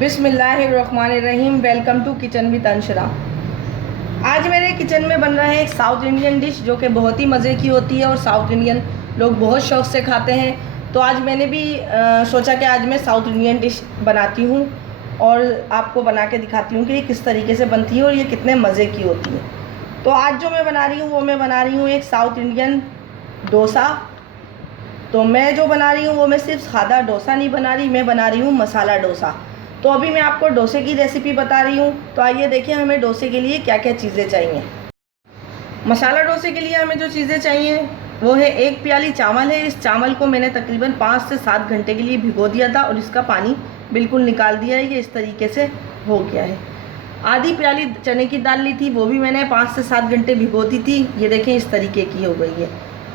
बिस्मिल्लाहिर्रहमानिर्रहीम। Welcome to kitchen with Anshara. आज मेरे किचन में बन रहा है एक साउथ इंडियन डिश जो कि बहुत ही मज़े की होती है और साउथ इंडियन लोग बहुत शौक़ से खाते हैं। तो आज मैंने भी सोचा कि आज मैं साउथ इंडियन डिश बनाती हूँ और आपको बना के दिखाती हूँ कि ये किस तरीके से बनती है और ये कितने मज़े की होती है। तो आज जो मैं बना रही हूँ वो मैं बना रही हूँ एक साउथ इंडियन डोसा। तो मैं जो बना रही हूँ वो मैं सिर्फ सादा डोसा नहीं बना रही, मैं बना रही हूँ मसाला डोसा। तो अभी मैं आपको डोसे की रेसिपी बता रही हूँ। तो आइए देखिए हमें डोसे के लिए क्या क्या चीज़ें चाहिए। मसाला डोसे के लिए हमें जो चीज़ें चाहिए वो है 1 प्याली चावल है। इस चावल को मैंने तकरीबन 5 से 7 घंटे के लिए भिगो दिया था और इसका पानी बिल्कुल निकाल दिया है। ये इस तरीके से हो गया है। आधी प्याली चने की दाल ली थी, वो भी मैंने 5 से 7 घंटे भिगोती थी। ये देखें इस तरीके की हो गई है।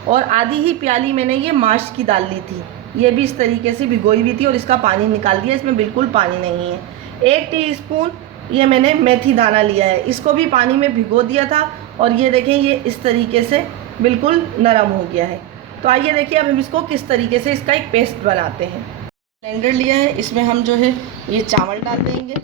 और आधी ही प्याली मैंने ये माश की दाल ली थी, ये भी इस तरीके से भिगोई हुई थी और इसका पानी निकाल दिया, इसमें बिल्कुल पानी नहीं है। 1 टीस्पून ये मैंने मेथी दाना लिया है, इसको भी पानी में भिगो दिया था और ये देखें ये इस तरीके से बिल्कुल नरम हो गया है। तो आइए देखिए अब हम इसको किस तरीके से इसका एक पेस्ट बनाते हैं। ब्लेंडर लिया है, इसमें हम जो है ये चावल डाल देंगे।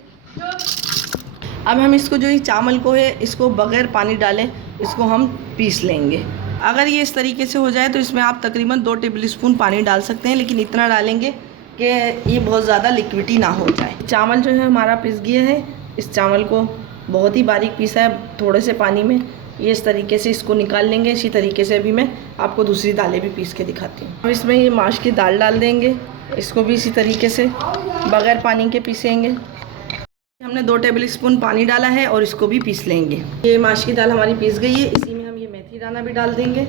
अब हम इसको जो ये चावल को है इसको बग़ैर पानी डालें इसको हम पीस लेंगे। अगर ये इस तरीके से हो जाए तो इसमें आप तकरीबन 2 टेबलस्पून पानी डाल सकते हैं, लेकिन इतना डालेंगे कि ये बहुत ज़्यादा लिक्विडी ना हो जाए। चावल जो है हमारा पिस गया है। इस चावल को बहुत ही बारीक पीसा है थोड़े से पानी में। ये इस तरीके से इसको निकाल लेंगे। इसी तरीके से अभी मैं आपको दूसरी दालें भी पीस के दिखाती हूँ। अब इसमें ये माश की दाल डाल देंगे, इसको भी इसी तरीके से बग़ैर पानी के पीसेंगे। हमने 2 टेबलस्पून पानी डाला है और इसको भी पीस लेंगे। ये माश की दाल हमारी पीस गई है। इसी में हम ये मेथी दाना भी डाल देंगे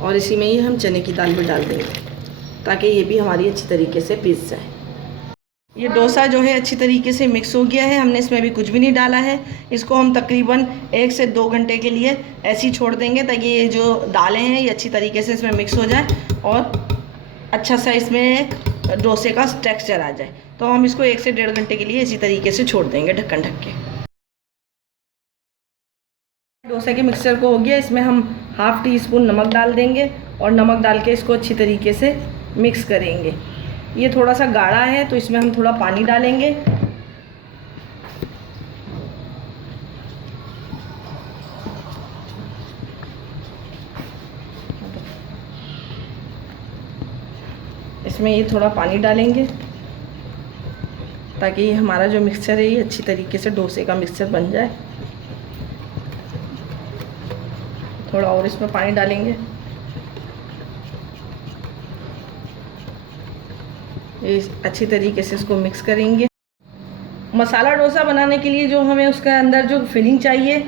और इसी में ये हम चने की दाल भी डाल देंगे ताकि ये भी हमारी अच्छी तरीके से पीस जाए। ये डोसा जो है अच्छी तरीके से मिक्स हो गया है। हमने इसमें भी कुछ भी नहीं डाला है। इसको हम तकरीबन 1 से 2 घंटे के लिए ऐसे ही छोड़ देंगे ताकि ये जो दालें हैं ये अच्छी तरीके से इसमें मिक्स हो जाए और अच्छा सा इसमें एक डोसे का टेक्सचर आ जाए। तो हम इसको 1 से 1.5 घंटे के लिए इसी तरीके से छोड़ देंगे ढक्कन ढक के। डोसे के मिक्सचर को हो गया, इसमें हम 1/2 टीस्पून नमक डाल देंगे और नमक डाल के इसको अच्छी तरीके से मिक्स करेंगे। ये थोड़ा सा गाढ़ा है तो इसमें हम थोड़ा पानी डालेंगे। इसमें ये थोड़ा पानी डालेंगे ताकि ये हमारा जो मिक्सचर है ये अच्छी तरीके से डोसे का मिक्सचर बन जाए। थोड़ा और इसमें पानी डालेंगे। ये अच्छी तरीके से इसको मिक्स करेंगे। मसाला डोसा बनाने के लिए जो हमें उसके अंदर जो फिलिंग चाहिए,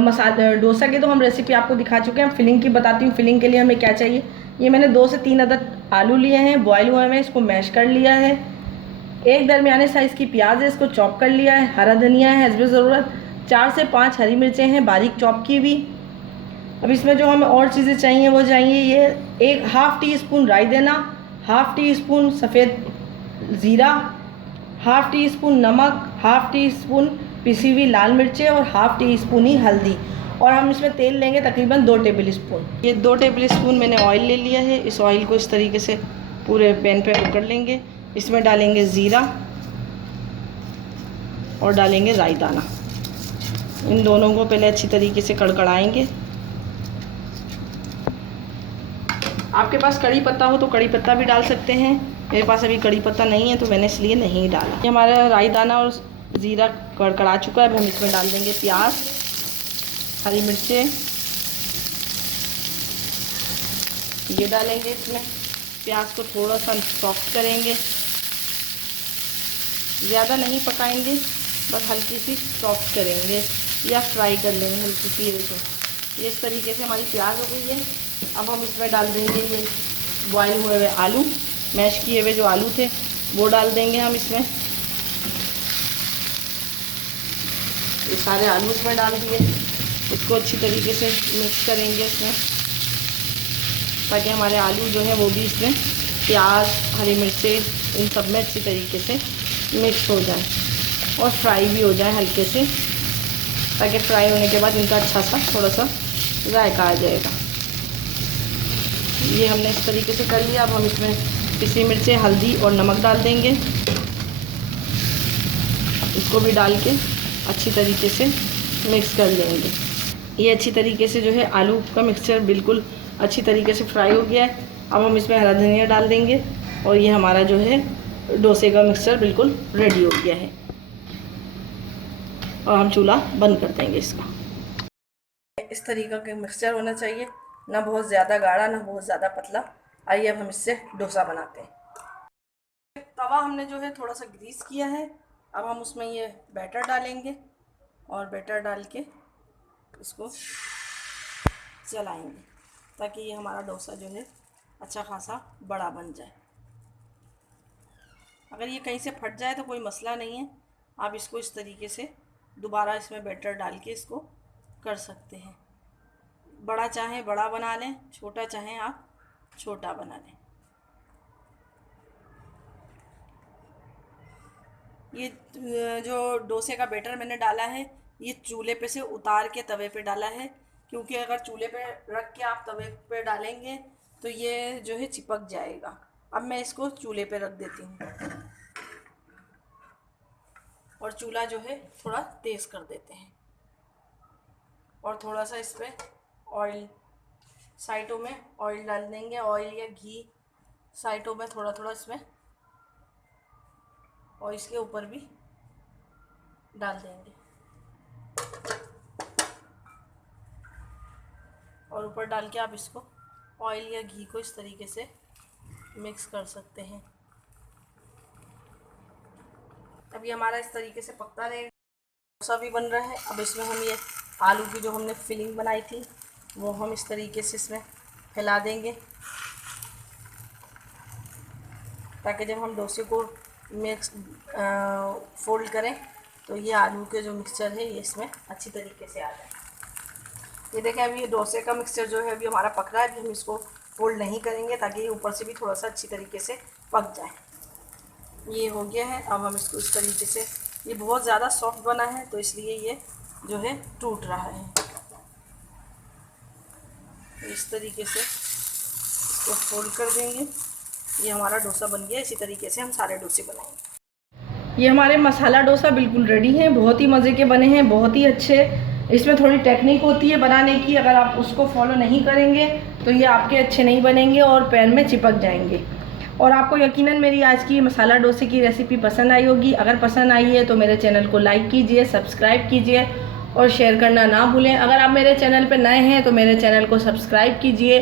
मसाला डोसा की तो हम रेसिपी आपको दिखा चुके हैं। फिलिंग की बताती हूँ। फिलिंग के लिए हमें क्या चाहिए। ये मैंने 2 से 3 अदद आलू लिए हैं, बॉयल हुए हैं, इसको मैश कर लिया है। एक दरमियाने साइज़ की प्याज है, इसको चॉप कर लिया है। हरा धनिया है हस्बे ज़रूरत। 4 से 5 हरी मिर्चें हैं बारीक चॉप की हुई। अब इसमें जो हमें और चीज़ें चाहिए वो चाहिए ये 1/2 टीस्पून राई देना, 1/2 टीस्पून सफ़ेद ज़ीरा, 1/2 टीस्पून नमक, 1/2 टीस्पून पिसी हुई लाल मिर्चें और 1/2 टीस्पून ही हल्दी। और हम इसमें तेल लेंगे तकरीबन 2 टेबलस्पून। ये 2 टेबलस्पून मैंने ऑयल ले लिया है। इस ऑयल को इस तरीके से पूरे पैन पे रगड़ लेंगे। इसमें डालेंगे ज़ीरा और डालेंगे राई दाना। इन दोनों को पहले अच्छी तरीके से कड़कड़ाएंगे। आपके पास कड़ी पत्ता हो तो कड़ी पत्ता भी डाल सकते हैं। मेरे पास अभी कड़ी पत्ता नहीं है तो मैंने इसलिए नहीं डाला। ये हमारा राई दाना और ज़ीरा कड़कड़ा चुका है। अब हम इसमें डाल देंगे प्याज, हरी मिर्चें, ये डालेंगे इसमें। प्याज को थोड़ा सा सॉफ्ट करेंगे, ज़्यादा नहीं पकाएंगे, बस हल्की सी सॉफ्ट करेंगे या फ्राई कर लेंगे हल्की सी। ये इस तरीके से हमारी प्याज हो गई है। अब हम इसमें डाल देंगे ये बॉयल हुए हुए आलू, मैश किए हुए जो आलू थे वो डाल देंगे हम इसमें। ये सारे आलू इसमें डाल दिए। इसको अच्छी तरीके से मिक्स करेंगे इसमें ताकि हमारे आलू जो है वो भी इसमें प्याज, हरी मिर्चें इन सब में अच्छी तरीके से मिक्स हो जाए और फ्राई भी हो जाए हल्के से, ताकि फ्राई होने के बाद इनका अच्छा सा थोड़ा सा जायका आ जाएगा। ये हमने इस तरीके से कर लिया। अब हम इसमें पिसी मिर्चें, हल्दी और नमक डाल देंगे इसको भी डाल के अच्छी तरीके से मिक्स कर लेंगे। ये अच्छी तरीके से जो है आलू का मिक्सचर बिल्कुल अच्छी तरीके से फ्राई हो गया है। अब हम इसमें हरा धनिया डाल देंगे और ये हमारा जो है डोसे का मिक्सचर बिल्कुल रेडी हो गया है। और हम चूल्हा बंद कर देंगे इसका। इस तरीक़े का मिक्सचर होना चाहिए, ना बहुत ज़्यादा गाढ़ा ना बहुत ज़्यादा पतला। आइए अब हम इससे डोसा बनाते हैं। तवा हमने जो है थोड़ा सा ग्रीस किया है। अब हम उसमें ये बैटर डालेंगे और बैटर डाल के इसको चलाएंगे ताकि ये हमारा डोसा जो है अच्छा खासा बड़ा बन जाए। अगर ये कहीं से फट जाए तो कोई मसला नहीं है, आप इसको इस तरीके से दोबारा इसमें बैटर डाल के इसको कर सकते हैं। बड़ा चाहें बड़ा बना लें, छोटा चाहें आप छोटा बना लें। ये जो डोसे का बैटर मैंने डाला है ये चूल्हे पे से उतार के तवे पे डाला है, क्योंकि अगर चूल्हे पे रख के आप तवे पे डालेंगे तो ये जो है चिपक जाएगा। अब मैं इसको चूल्हे पे रख देती हूँ और चूल्हा जो है थोड़ा तेज़ कर देते हैं और थोड़ा सा इस पर ऑयल, साइडों में ऑयल डाल देंगे। ऑयल या घी साइडों में थोड़ा थोड़ा इसमें और इसके ऊपर भी डाल देंगे और ऊपर डाल के आप इसको ऑयल या घी को इस तरीके से मिक्स कर सकते हैं। अभी हमारा इस तरीके से पकता रहेगा, डोसा भी बन रहा है। अब इसमें हम ये आलू की जो हमने फिलिंग बनाई थी वो हम इस तरीके से इसमें फैला देंगे ताकि जब हम डोसे को मिक्स फोल्ड करें तो ये आलू के जो मिक्सचर है ये इसमें अच्छी तरीके से आ जाए। ये देखें अभी ये डोसे का मिक्सचर जो है अभी हमारा पक रहा है। अभी हम इसको फोल्ड नहीं करेंगे ताकि ये ऊपर से भी थोड़ा सा अच्छी तरीके से पक जाए। ये हो गया है। अब हम इसको इस तरीके से, ये बहुत ज़्यादा सॉफ्ट बना है तो इसलिए ये जो है टूट रहा है। इस तरीके से इसको फोल्ड कर देंगे। ये हमारा डोसा बन गया। इसी तरीके से हम सारे डोसे बनाएंगे। ये हमारे मसाला डोसा बिल्कुल रेडी हैं, बहुत ही मज़े के बने हैं, बहुत ही अच्छे। इसमें थोड़ी टेक्निक होती है बनाने की, अगर आप उसको फॉलो नहीं करेंगे तो ये आपके अच्छे नहीं बनेंगे और पैन में चिपक जाएंगे। और आपको यकीनन मेरी आज की मसाला डोसे की रेसिपी पसंद आई होगी। अगर पसंद आई है तो मेरे चैनल को लाइक कीजिए, सब्सक्राइब कीजिए और शेयर करना ना भूलें। अगर आप मेरे चैनल पर नए हैं तो मेरे चैनल को सब्सक्राइब कीजिए,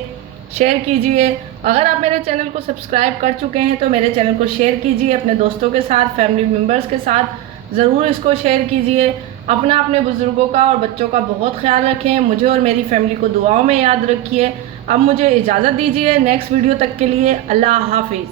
शेयर कीजिए। अगर आप मेरे चैनल को सब्सक्राइब कर चुके हैं तो मेरे चैनल को शेयर कीजिए अपने दोस्तों के साथ, फैमिली मेम्बर्स के साथ ज़रूर इसको शेयर कीजिए। अपना, अपने बुज़ुर्गों का और बच्चों का बहुत ख्याल रखें। मुझे और मेरी फैमिली को दुआओं में याद रखिए। अब मुझे इजाज़त दीजिए। नेक्स्ट वीडियो तक के लिए अल्लाह हाफिज़।